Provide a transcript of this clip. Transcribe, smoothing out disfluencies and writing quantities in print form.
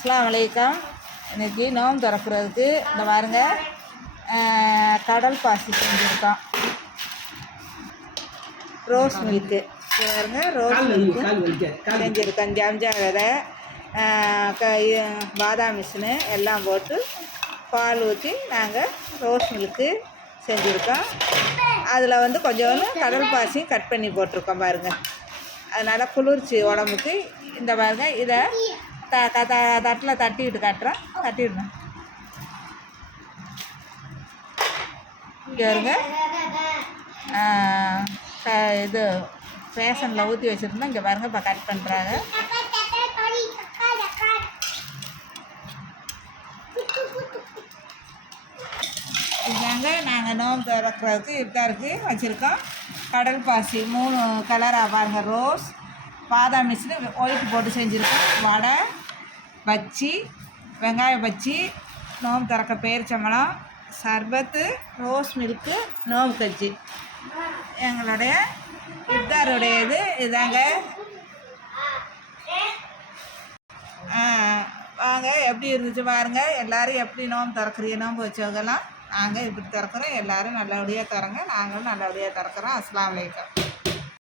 அஸ்ஸலாமு அலைக்கும். இன்றைக்கி நோன்பு திறக்கிறதுக்கு இந்த பாருங்க கடல் பாசி செஞ்சுருக்கோம். ரோஸ் மில்க்கு பாருங்க, ரோஸ் மில்க்கு செஞ்சுருக்கோம். ஜம்ஜா விதை, பாதாம் மிஷினு எல்லாம் போட்டு பால் ஊற்றி நாங்கள் ரோஸ் மில்க்கு செஞ்சுருக்கோம். அதில் வந்து கொஞ்சோண்டு கடல் பாசியும் கட் பண்ணி போட்டிருக்கோம் பாருங்கள். அதனால் குளிர்ச்சி உடம்புக்கு. இந்த பாருங்க, இதை தட்டில் தட்டிக்கிட்டு காட்டுறோம். தட்டிடணும். இங்கே வருங்க, இது ஃபேஷனில் ஊற்றி வச்சுருந்தோம். இங்கே பாருங்கள், இப்போ கட் பண்ணுறாங்க. இதாங்க நாங்கள் நோன்பு திறக்கிறதுக்கு இஃப்தாருக்கு வச்சுருக்கோம். கடல் பாசி 3 கலராக பாருங்கள். ரோஸ், பாதாம் மிஷினு, ஒயிட் போட்டு செஞ்சுருக்கோம். வடை, பச்சி, வெங்காய பச்சி, நோம்பு திறக்க பேரிச்சம்பழம், சர்பத்து, ரோஸ் மில்க்கு, நோம்பு கச்சி. எங்களுடைய இஃப்தாருடைய இதாங்க. வாங்க, எப்படி இருந்துச்சு பாருங்கள். எல்லோரும் எப்படி நோம்பு திறக்கிறீங்க? நோம்பு வச்சவங்கெல்லாம் நாங்கள் இப்படி திறக்கிறோம். எல்லோரும் நல்லபடியாக திறங்க, நாங்களும் நல்லபடியாக திறக்கிறோம். அஸ்ஸலாமு அலைக்கும்.